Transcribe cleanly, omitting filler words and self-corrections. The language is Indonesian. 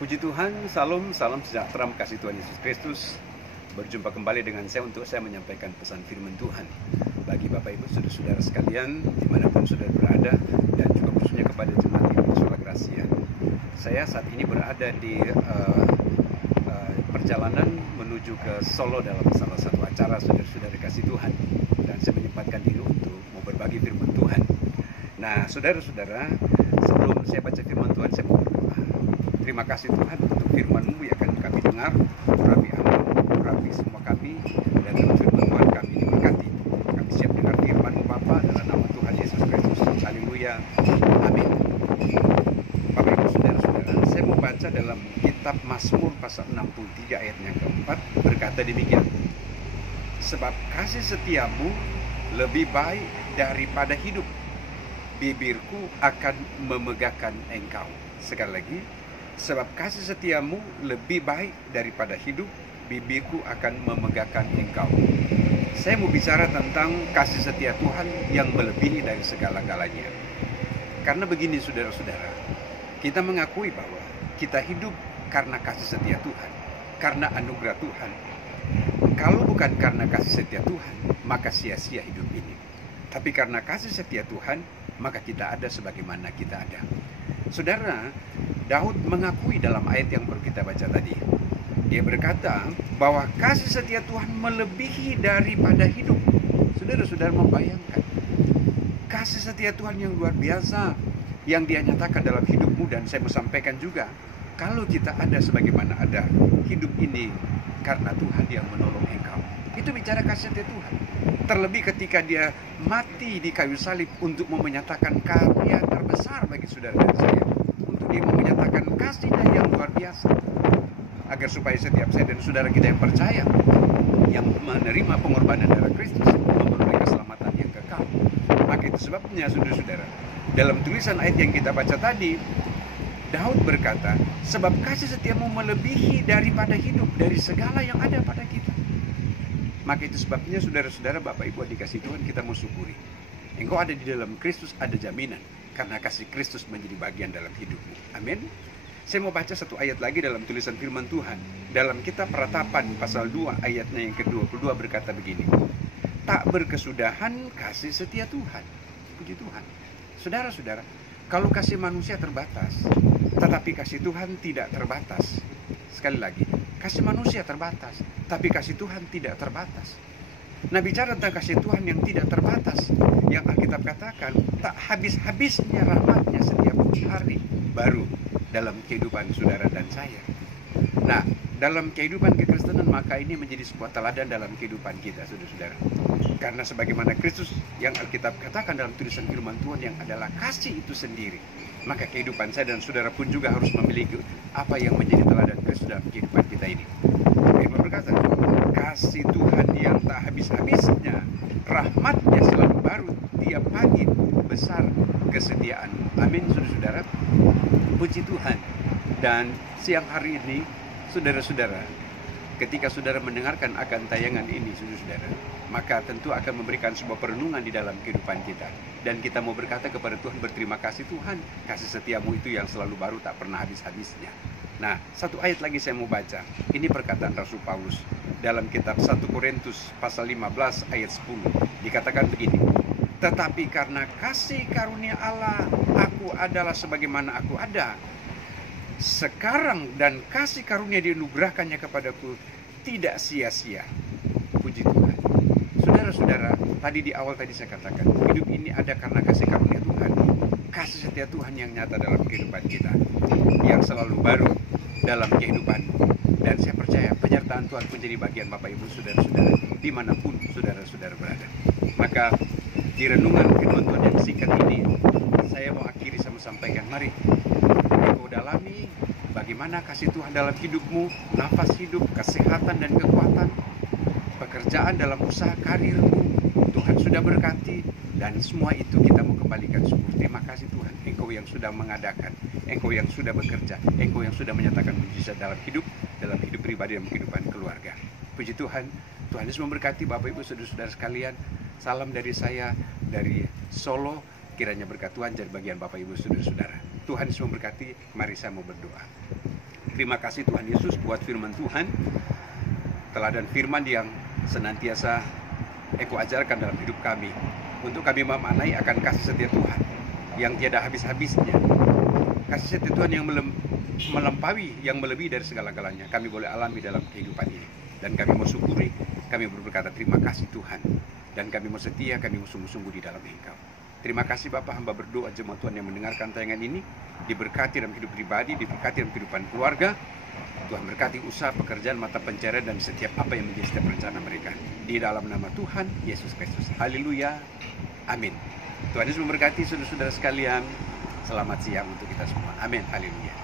Puji Tuhan, salam sejahtera, kasih Tuhan Yesus Kristus. Berjumpa kembali dengan saya untuk saya menyampaikan pesan firman Tuhan bagi Bapak Ibu saudara-saudara sekalian dimanapun saudara berada, dan juga khususnya kepada jemaat di Sola Gracia. Saya saat ini berada di perjalanan menuju ke Solo dalam salah satu acara saudara-saudara kasih Tuhan, dan saya menyempatkan diri untuk mau berbagi firman Tuhan. Nah, saudara-saudara, sebelum saya baca firman Tuhan, saya mau berdoa. Terima kasih Tuhan untuk firman-Mu yang akan kami dengar. Urapi amal, urapi semua kami, dan dalam firman Tuhan kami diberkati. Kami siap dengar firman-Mu Bapa, dalam nama Tuhan Yesus Kristus. Haleluya, amin. Bapak Ibu saudara-saudara, saya mau baca dalam kitab Mazmur pasal 63 ayat yang keempat, berkata demikian: sebab kasih setiamu lebih baik daripada hidup, bibirku akan memegahkan engkau. Sekali lagi, sebab kasih setiamu lebih baik daripada hidup, bibirku akan memegahkan engkau. Saya mau bicara tentang kasih setia Tuhan yang melebihi dari segala-galanya. Karena begini saudara-saudara, kita mengakui bahwa kita hidup karena kasih setia Tuhan, karena anugerah Tuhan. Kalau bukan karena kasih setia Tuhan, maka sia-sia hidup ini. Tapi karena kasih setia Tuhan, maka kita ada sebagaimana kita ada. Saudara, Daud mengakui dalam ayat yang baru kita baca tadi. Dia berkata bahwa kasih setia Tuhan melebihi daripada hidup. Saudara-saudara membayangkan kasih setia Tuhan yang luar biasa yang Dia nyatakan dalam hidupmu, dan saya mau sampaikan juga, kalau kita ada sebagaimana ada, hidup ini karena Tuhan yang menolong engkau. Itu bicara kasih setia Tuhan. Terlebih ketika Dia mati di kayu salib untuk menyatakan karya terbesar bagi saudara dan saya. Untuk Dia menyatakan kasih-Nya yang luar biasa, agar supaya setiap saya dan saudara kita yang percaya, yang menerima pengorbanan darah Kristus, memperoleh keselamatan yang kekal. Maka itu sebabnya saudara-saudara, dalam tulisan ayat yang kita baca tadi, Daud berkata, sebab kasih setiamu melebihi daripada hidup, dari segala yang ada pada kita. Maka itu sebabnya saudara-saudara, Bapak Ibu dikasih Tuhan, kita mau syukuri. Engkau ada di dalam Kristus, ada jaminan, karena kasih Kristus menjadi bagian dalam hidupmu. Amin. Saya mau baca satu ayat lagi dalam tulisan firman Tuhan. Dalam kitab Peratapan pasal 2 ayatnya yang ke-22 berkata begini: tak berkesudahan kasih setia Tuhan. Puji Tuhan. Saudara-saudara, kalau kasih manusia terbatas, tetapi kasih Tuhan tidak terbatas. Sekali lagi, kasih manusia terbatas, tapi kasih Tuhan tidak terbatas. Nah, bicara tentang kasih Tuhan yang tidak terbatas, yang Alkitab katakan, tak habis-habisnya rahmatnya setiap hari baru dalam kehidupan saudara dan saya. Nah, dalam kehidupan kekristenan, maka ini menjadi sebuah teladan dalam kehidupan kita, saudara-saudara. Karena sebagaimana Kristus yang Alkitab katakan dalam tulisan firman Tuhan yang adalah kasih itu sendiri, maka kehidupan saya dan saudara pun juga harus memiliki apa yang menjadi teladan Kristus dalam kehidupan kita ini. Firman berkata, kasih Tuhan yang tak habis-habisnya, rahmatnya selalu baru tiap pagi, besar kesetiaan. Amin, saudara-saudara. Puji Tuhan. Dan siang hari ini, saudara-saudara, ketika saudara mendengarkan akan tayangan ini, saudara-saudara, maka tentu akan memberikan sebuah perenungan di dalam kehidupan kita. Dan kita mau berkata kepada Tuhan, berterima kasih Tuhan, kasih setiamu itu yang selalu baru, tak pernah habis-habisnya. Nah, satu ayat lagi saya mau baca. Ini perkataan Rasul Paulus dalam kitab 1 Korintus pasal 15 ayat 10. Dikatakan begini: tetapi karena kasih karunia Allah, aku adalah sebagaimana aku ada sekarang, dan kasih karunia dianugerahkannya kepadaku tidak sia-sia. Puji Tuhan. Saudara-saudara, tadi di awal tadi saya katakan, hidup ini ada karena kasih karunia Tuhan. Kasih setia Tuhan yang nyata dalam kehidupan kita, yang selalu baru dalam kehidupan. Dan saya percaya penyertaan Tuhan menjadi bagian Bapak Ibu saudara-saudara dimanapun saudara-saudara berada. Maka di renungan firman Tuhan yang singkat ini, saya mau akhiri sama sampaikan, mari engkau dalami bagaimana kasih Tuhan dalam hidupmu, nafas hidup, kesehatan dan kekuatan, pekerjaan dalam usaha karirmu, Tuhan sudah berkati, dan semua itu kita mau kembalikan syukur. Terima kasih Tuhan, Engkau yang sudah mengadakan, Engkau yang sudah bekerja, Engkau yang sudah menyatakan mujizat dalam hidup pribadi dan kehidupan keluarga. Puji Tuhan, Tuhan Yesus memberkati Bapak Ibu saudara-saudara sekalian. Salam dari saya, dari Solo. Kiranya berkat Tuhan jadi bagian Bapak Ibu saudara-saudara. Tuhan Yesus memberkati. Mari saya mau berdoa. Terima kasih Tuhan Yesus buat firman Tuhan, teladan firman yang senantiasa Engkau ajarkan dalam hidup kami, untuk kami memaknai akan kasih setia Tuhan yang tiada habis-habisnya. Kasih setia Tuhan yang melampaui, yang melebihi dari segala-galanya kami boleh alami dalam kehidupan ini. Dan kami mau syukuri, kami berkata terima kasih Tuhan. Dan kami mau setia, kami mau sungguh-sungguh di dalam Engkau. Terima kasih Bapak, hamba berdoa jemaat Tuhan yang mendengarkan tayangan ini diberkati dalam hidup pribadi, diberkati dalam kehidupan keluarga. Tuhan berkati usaha, pekerjaan, mata pencarian, dan setiap apa yang menjadi setiap rencana mereka. Di dalam nama Tuhan Yesus Kristus. Haleluya. Amin. Tuhan Yesus memberkati saudara-saudara sekalian. Selamat siang untuk kita semua. Amin. Haleluya.